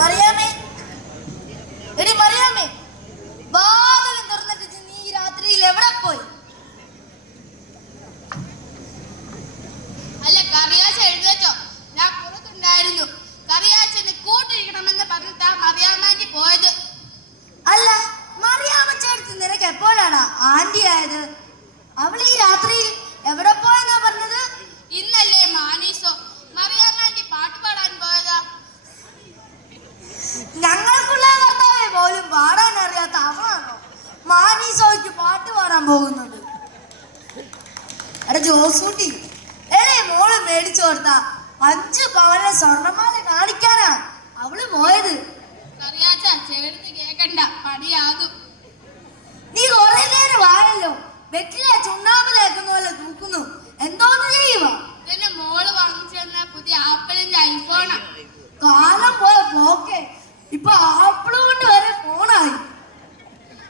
മറിയാമേ, എടി മറിയാമേ, വാതിലും തുറന്നിട്ട് നീ ഈ രാത്രിയിൽ എവിടെ പോയി? അല്ല, കറിയാച്ച എഴുന്നേറ്റോ? ഞാൻ പുറത്തുണ്ടായിരുന്നു. കറിയാച്ചന് കൂട്ടിരിക്കണമെന്ന് പറഞ്ഞിട്ടാ മറിയാമ്മ പോയത്. അല്ല, മറിയാമ്മ ചേർത്ത് നിനക്ക് എപ്പോഴാണ് ആന്റി ആയത്? അവൾ ഈ രാത്രിയിൽ എവിടെ പോയെന്നാ പറഞ്ഞത്? ഇന്നല്ലേ മാനീസോ മറിയാമ്മ പാട്ട് പാടാൻ പോയതാ. ഞങ്ങൾക്കുള്ള കർത്താവെ പോലും പാടാൻ അറിയാത്ത അവളാണോ മാനീസോയ്ക്ക് പാട്ട് പാടാൻ പോകുന്നത്? എടാ ജോസൂട്ടി, മോള് മേടിച്ചു കൊടുത്ത 5 പവന്റെ സ്വർണ്ണമാല കാണിക്കാനാ അവള് പോയത്. കറിയാച്ച ചെറുത്ത് കേക്കണ്ട, പണിയാകും. നീ കുറെ നേരം ആയല്ലോ, വെറ്റിലെ ചുണ്ണാമ്പ് തേക്കുന്ന പോലെ തൂക്കുന്നു. എന്തോന്ന് ചെയ്യുക? എന്റെ മോള് വാങ്ങിച്ചു തന്ന പുതിയ ആപ്പിളിന്റെ ഐഫോണാ. കാലം പോയ പോക്കെ, ഇപ്പൊ ആപ്പിള് കൊണ്ട് വരെ ഫോണായി.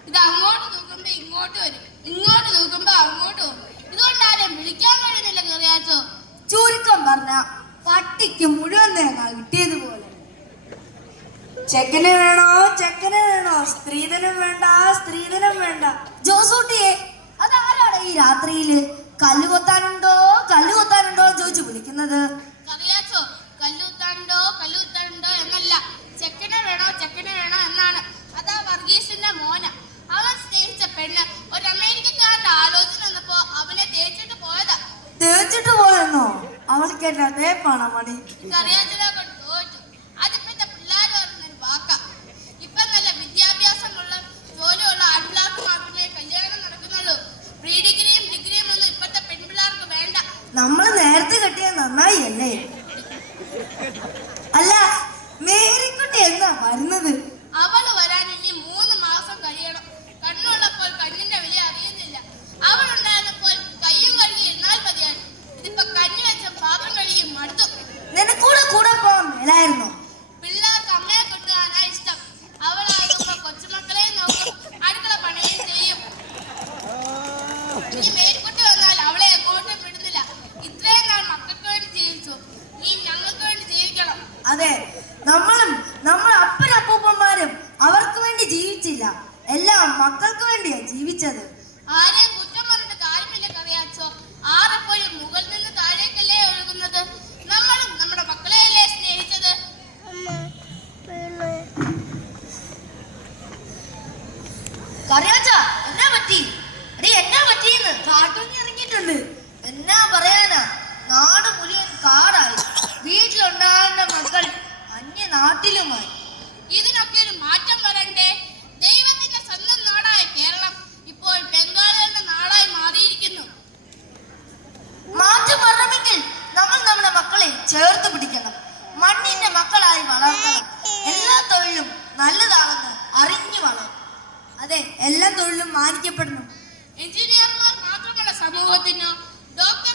ഇത് അങ്ങോട്ട് തൂക്കുമ്പോ ഇങ്ങോട്ട് വരും, ഇങ്ങോട്ട് തൂക്കുമ്പോ അങ്ങോട്ട് പോകും. ഇതുകൊണ്ടാരും വിളിക്കാൻ കഴിയുന്നില്ല കറിയാച്ചോ. ചുരുക്കം പറഞ്ഞ പട്ടിക്ക് മുഴുവൻ തേങ്ങ കിട്ടിയതുപോലെ. ചെക്കനെ വേണോ, ചെക്കനെ വേണോ, സ്ത്രീധനം വേണ്ട, സ്ത്രീധനം വേണ്ട. ജോസൂട്ടിയെ, അതാരാണ് ഈ രാത്രിയില് കല്ലുകൊത്താനുണ്ടോ, കല്ലുകൊത്താനുണ്ടോ ചോദിച്ചു വിളിക്കുന്നത്? കറിയാച്ചോ, കല്ലുകുത്താനുണ്ടോ, കല്ലുകുത്താനുണ്ടോ എന്നല്ല, ചെക്കനെ വേണോ, ചെക്കനെ വേണോ എന്നാണ്. അതാ വർഗീസിന്റെ മോന. അവൻ സ്നേഹിച്ച പെണ്ണ് ഒരു അമേരിക്കക്കാരന്റെ ആലോചന വന്നപ്പോ അവനെ തേച്ചിട്ട് പോയതാ. തേച്ചിട്ട് പോയെന്നോ? അവൾക്ക് എന്നെ തേപ്പാണോ മണി? കറിയാച്ചനെ കൊണ്ട് തോറ്റു. അതിപ്പത്തെ പിള്ളേർ പറഞ്ഞൊരു വാക്കാ. ഇപ്പൊ നല്ല വിദ്യാഭ്യാസമുള്ള ജോലിയുള്ള ആൺപിള്ളേർക്ക് മാത്രമേ കല്യാണം നടക്കുന്നുള്ളൂ. പ്രീ ഡിഗ്രിയും ഡിഗ്രിയും ഒന്നും ഇപ്പത്തെ പെൺപിള്ളേർക്ക് വേണ്ട. നമ്മള് നേരത്തെ കെട്ടിയത് നന്നായി അല്ലേ? അല്ല, മേരിക്കുട്ടി എന്നാ വരുന്നത്? അവള് വരാൻ ഇനി 3 മാസം കഴിയണം. കണ്ണുള്ളപ്പോൾ കണ്ണിന്റെ വില അറിയുന്നില്ല. അവളുണ്ടായിരുന്നപ്പോൾ കയ്യും കഴുകി ഇരുന്നാൽ മതിയായിരുന്നു. ഇതിപ്പോ കഞ്ഞി വെച്ച പാത്രം കഴുകി മടുത്തു. നിനക്കൂടെ കൂടെ പോകാൻ മേലായിരുന്നോ? പിള്ളേർക്ക് അമ്മയെ കൊണ്ടുപോകാനാ ഇഷ്ടം. അവളാകുമ്പോ കൊച്ചുമക്കളെ നോക്കും, അടുക്കള പണിയും ചെയ്യും. ഇനി മേരിക്കുട്ടി വന്നാൽ അവളെ എങ്ങോട്ടും വിടുന്നില്ല. ഇത്രയും നാൾ മക്കൾക്ക് വേണ്ടി ജീവിച്ചു, നീ ഞങ്ങൾക്ക് വേണ്ടി ജീവിക്കണം. അതെ, നമ്മളും നമ്മുടെ അപ്പനപ്പൂപ്പന്മാരും അവർക്ക് വേണ്ടി ജീവിച്ചില്ല, എല്ലാം മക്കൾക്ക് വേണ്ടിയാ ജീവിച്ചത്. ആരെയും കുറ്റം പറഞ്ഞിട്ട് കാര്യമില്ല കറിയാച്ചോ. ആരെപ്പോഴും മുകളിൽ നിന്ന് താഴേക്കല്ലേ ഒഴുകുന്നത്. നമ്മളും നമ്മുടെ മക്കളെയല്ലേ സ്നേഹിച്ചത്. കറിയാച്ച, എന്നാ പറ്റി? എന്നാ പറ്റിയെന്ന് കാട്ടുകുഞ്ഞി ഇറങ്ങിയിട്ടുണ്ട്. എന്നാ പറയാനാ, നാട് മുഴുവൻ കാടായി. വീട്ടിലുണ്ടാകുന്ന മക്കൾ അന്യ നാട്ടിലുമായി. ഇതിനൊക്കെ ഒരു മാറ്റം വരണ്ടേ? ദൈവത്തിന്റെ സ്വന്തം നാടായ കേരളം ഇപ്പോൾ ബംഗാളികളുടെ നാടായി മാറിയിരിക്കുന്നു. മാറ്റം വരണമെങ്കിൽ നമ്മൾ നമ്മുടെ മക്കളെ ചേർത്ത് പിടിക്കണം, മണ്ണിന്റെ മക്കളായി വളർത്തണം. എല്ലാ തൊഴിലും നല്ലതാണെന്ന് അറിഞ്ഞു വളരണം. അതെ, എല്ലാ തൊഴിലും മാനിക്കപ്പെടണം. എഞ്ചിനീയർമാർ മാത്രമുള്ള സമൂഹത്തിനോ, ഡോക്ടർ